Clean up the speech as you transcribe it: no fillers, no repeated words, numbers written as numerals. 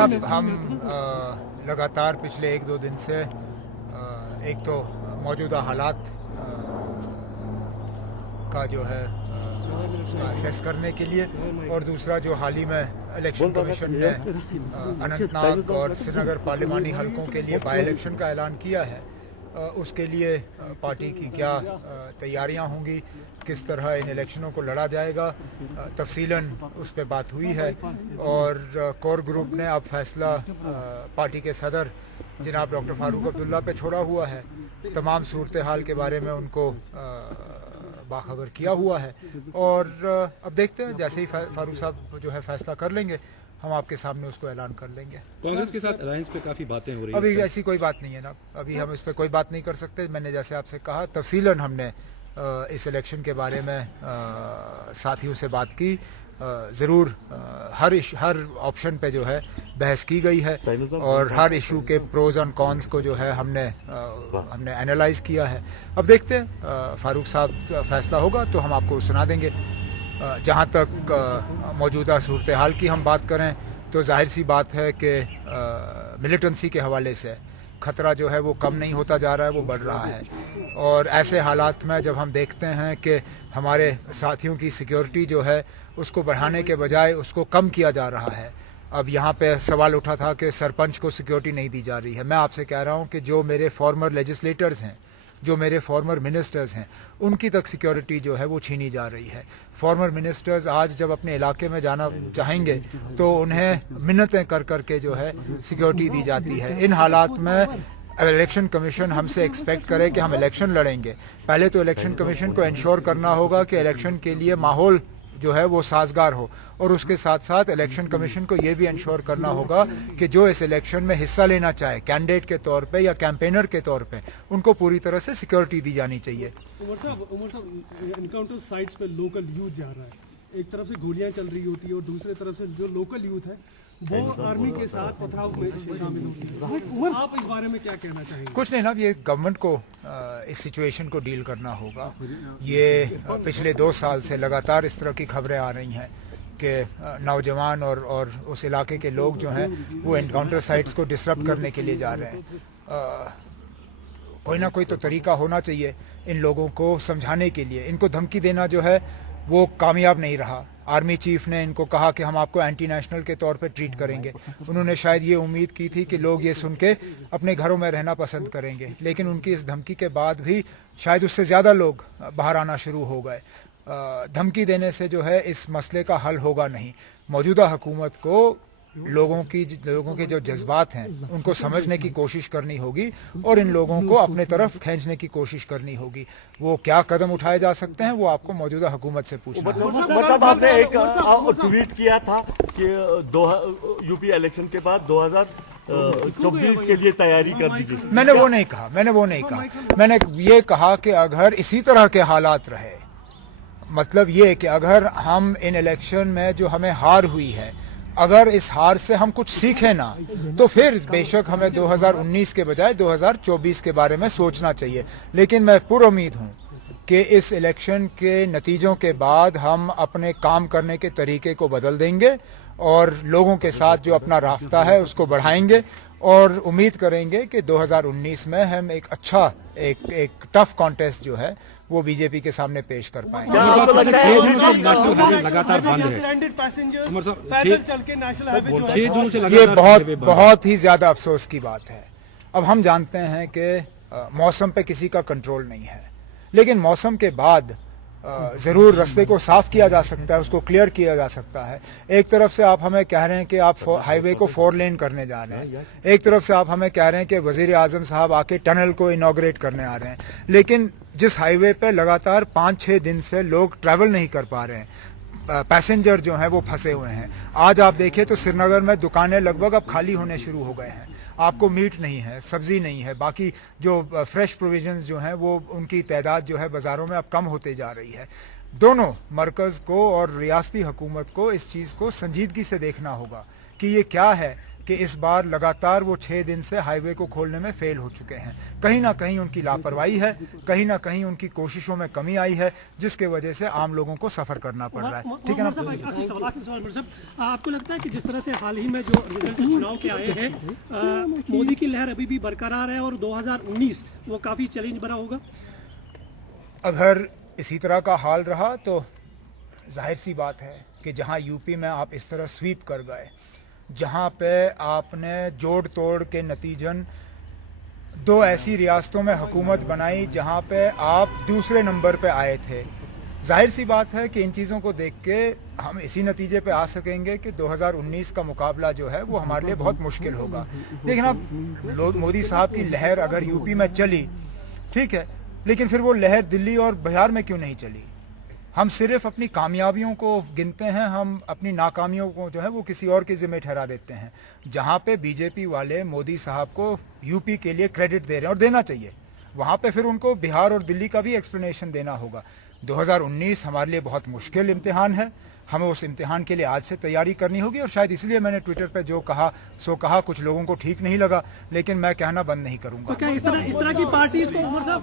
अब हम लगातार पिछले 1-2 दिन से एक तो मौजूदा हालात का जो है उसका असेस करने के लिए, और दूसरा जो हाल ही में इलेक्शन कमीशन ने अनंतनाग और श्रीनगर पार्लिमानी हलकों के लिए बाई इलेक्शन का ऐलान किया है, उसके लिए पार्टी की क्या तैयारियां होंगी, किस तरह इन इलेक्शनों को लड़ा जाएगा, तफसीलन उस पर बात हुई है। और कोर ग्रुप ने अब फैसला पार्टी के सदर जनाब डॉक्टर फारूक अब्दुल्ला पे छोड़ा हुआ है। तमाम सूरत हाल के बारे में उनको बाखबर किया हुआ है, और अब देखते हैं जैसे ही फारूक साहब जो है फैसला कर लेंगे हम आपके सामने उसको ऐलान कर लेंगे। कांग्रेस के साथ अलायंस पे काफी बातें हो रही हैं। अभी ऐसी कोई बात नहीं है ना, अभी हम इस पे कोई बात नहीं कर सकते। मैंने जैसे आपसे कहा तफसीलन हमने इस इलेक्शन के बारे में साथियों से बात की, ज़रूर हर ऑप्शन पे जो है बहस की गई है, और हर इशू के प्रोज एंड कॉन्स को जो है हमने एनालाइज किया है। अब देखते हैं फारूक साहब फैसला होगा तो हम आपको सुना देंगे। जहाँ तक मौजूदा सूरत हाल की हम बात करें तो जाहिर सी बात है कि मिलिटेंसी के हवाले से खतरा जो है वो कम नहीं होता जा रहा है, वो बढ़ रहा है। और ऐसे हालात में जब हम देखते हैं कि हमारे साथियों की सिक्योरिटी जो है उसको बढ़ाने के बजाय उसको कम किया जा रहा है। अब यहाँ पे सवाल उठा था कि सरपंच को सिक्योरिटी नहीं दी जा रही है। मैं आपसे कह रहा हूँ कि जो मेरे फॉर्मर लेजिस्लेटर्स हैं, जो मेरे फॉर्मर मिनिस्टर्स हैं, उनकी तक सिक्योरिटी जो है वो छीनी जा रही है। फॉर्मर मिनिस्टर्स आज जब अपने इलाके में जाना चाहेंगे तो उन्हें मिन्नतें कर करके जो है सिक्योरिटी दी जाती है। इन हालात में इलेक्शन कमीशन हमसे एक्सपेक्ट करे कि हम इलेक्शन लड़ेंगे, पहले तो इलेक्शन कमीशन को इंश्योर करना होगा कि इलेक्शन के लिए माहौल जो है वो साजगार हो, और उसके साथ साथ इलेक्शन कमीशन को ये भी इंश्योर करना होगा कि जो इस इलेक्शन में हिस्सा लेना चाहे कैंडिडेट के तौर पे या कैंपेनर के तौर पे, उनको पूरी तरह से सिक्योरिटी दी जानी चाहिए। उमर साहब एनकाउंटर साइट्स पे लोकल यूथ जा रहा है, एक तरफ से गोलियां चल रही होती है और दूसरी तरफ से जो लोकल यूथ है वो आर्मी के साथ पथराव में शामिल होती है। आप इस बारे में क्या कहना चाहेंगे? कुछ नहीं ना, ये गवर्नमेंट को इस सिचुएशन को डील करना होगा। ये पिछले 2 साल से लगातार इस तरह की खबरें आ रही हैं कि नौजवान और उस इलाके के लोग जो हैं वो एनकाउंटर साइट्स को डिसरप्ट करने के लिए जा रहे हैं। कोई ना कोई तो तरीका होना चाहिए इन लोगों को समझाने के लिए। इनको धमकी देना जो है वो कामयाब नहीं रहा। आर्मी चीफ ने इनको कहा कि हम आपको एंटी नेशनल के तौर पे ट्रीट करेंगे। उन्होंने शायद ये उम्मीद की थी कि लोग ये सुन के अपने घरों में रहना पसंद करेंगे, लेकिन उनकी इस धमकी के बाद भी शायद उससे ज़्यादा लोग बाहर आना शुरू हो गए। धमकी देने से जो है इस मसले का हल होगा नहीं। मौजूदा हुकूमत को लोगों के जो जज्बात हैं उनको समझने की कोशिश करनी होगी और इन लोगों को अपने तरफ खींचने की कोशिश करनी होगी। वो क्या कदम उठाए जा सकते हैं वो आपको मौजूदा हुकूमत से पूछना है। मतलब आपने एक ट्वीट किया था कि यूपी इलेक्शन के बाद 2024 के लिए तैयारी कर दीजिए। मैंने वो नहीं कहा। मैंने ये कहा कि अगर इसी तरह के हालात रहे, मतलब ये कि अगर हम इन इलेक्शन में जो हमें हार हुई है, अगर इस हार से हम कुछ सीखें ना, तो फिर बेशक हमें 2019 के बजाय 2024 के बारे में सोचना चाहिए। लेकिन मैं पुरुम्मीद हूं कि इस इलेक्शन के नतीजों के बाद हम अपने काम करने के तरीके को बदल देंगे और लोगों के साथ जो अपना राब्ता है उसको बढ़ाएंगे, और उम्मीद करेंगे कि 2019 में हम एक अच्छा एक टफ कॉन्टेस्ट जो है वो बीजेपी के सामने पेश कर पाएंगे। ये बहुत ही ज्यादा अफसोस की बात है। अब हम जानते हैं कि मौसम पे किसी का कंट्रोल नहीं है, लेकिन मौसम के बाद जरूर रास्ते को साफ किया जा सकता है, उसको क्लियर किया जा सकता है। एक तरफ से आप हमें कह रहे हैं कि आप हाईवे को 4 लेन करने जा रहे हैं, एक तरफ से आप हमें कह रहे हैं कि वजीर आजम साहब आके टनल को इनॉग्रेट करने आ रहे हैं, लेकिन जिस हाईवे पे लगातार 5-6 दिन से लोग ट्रैवल नहीं कर पा रहे हैं, पैसेंजर जो हैं वो फंसे हुए हैं। आज आप देखिए तो श्रीनगर में दुकानें लगभग अब खाली होने शुरू हो गए हैं। आपको मीट नहीं है, सब्जी नहीं है, बाकी जो फ्रेश प्रोविजंस जो हैं वो उनकी तादाद जो है बाज़ारों में अब कम होते जा रही है। दोनों मरकज़ को और रियासती हुकूमत को इस चीज़ को संजीदगी से देखना होगा कि ये क्या है कि इस बार लगातार वो 6 दिन से हाईवे को खोलने में फेल हो चुके हैं। कहीं ना कहीं उनकी लापरवाही है, कहीं ना कहीं उनकी कोशिशों में कमी आई है, जिसके वजह से आम लोगों को सफर करना पड़ रहा है। ठीक है ना? आखिरी सवाल, आपको लगता है कि जिस तरह से हाल ही में जो रिजल्ट चुनाव के आए हैं, मोदी की लहर अभी भी बरकरार है और 2019 वो काफी चैलेंज भरा होगा? अगर इसी तरह का हाल रहा तो जाहिर सी बात है कि जहां यूपी में आप इस तरह स्वीप कर गए, जहां पे आपने जोड़ तोड़ के नतीजन 2 ऐसी रियासतों में हुकूमत बनाई जहां पे आप दूसरे नंबर पे आए थे, जाहिर सी बात है कि इन चीज़ों को देख के हम इसी नतीजे पे आ सकेंगे कि 2019 का मुकाबला जो है वो हमारे लिए बहुत मुश्किल होगा। देखना, मोदी साहब की लहर अगर यूपी में चली, ठीक है, लेकिन फिर वो लहर दिल्ली और बिहार में क्यों नहीं चली? हम सिर्फ अपनी कामयाबियों को गिनते हैं, हम अपनी नाकामियों को जो है वो किसी और के ज़िम्मे ठहरा देते हैं। जहाँ पे बीजेपी वाले मोदी साहब को यूपी के लिए क्रेडिट दे रहे हैं और देना चाहिए, वहाँ पे फिर उनको बिहार और दिल्ली का भी एक्सप्लेनेशन देना होगा। 2019 हमारे लिए बहुत मुश्किल इम्तिहान है, हमें उस इम्तिहान के लिए आज से तैयारी करनी होगी और शायद इसलिए मैंने ट्विटर पे जो कहा सो कहा। कुछ लोगों को ठीक नहीं लगा, लेकिन मैं कहना बंद नहीं करूँगा। तो क्या इस तरह की पार्टी को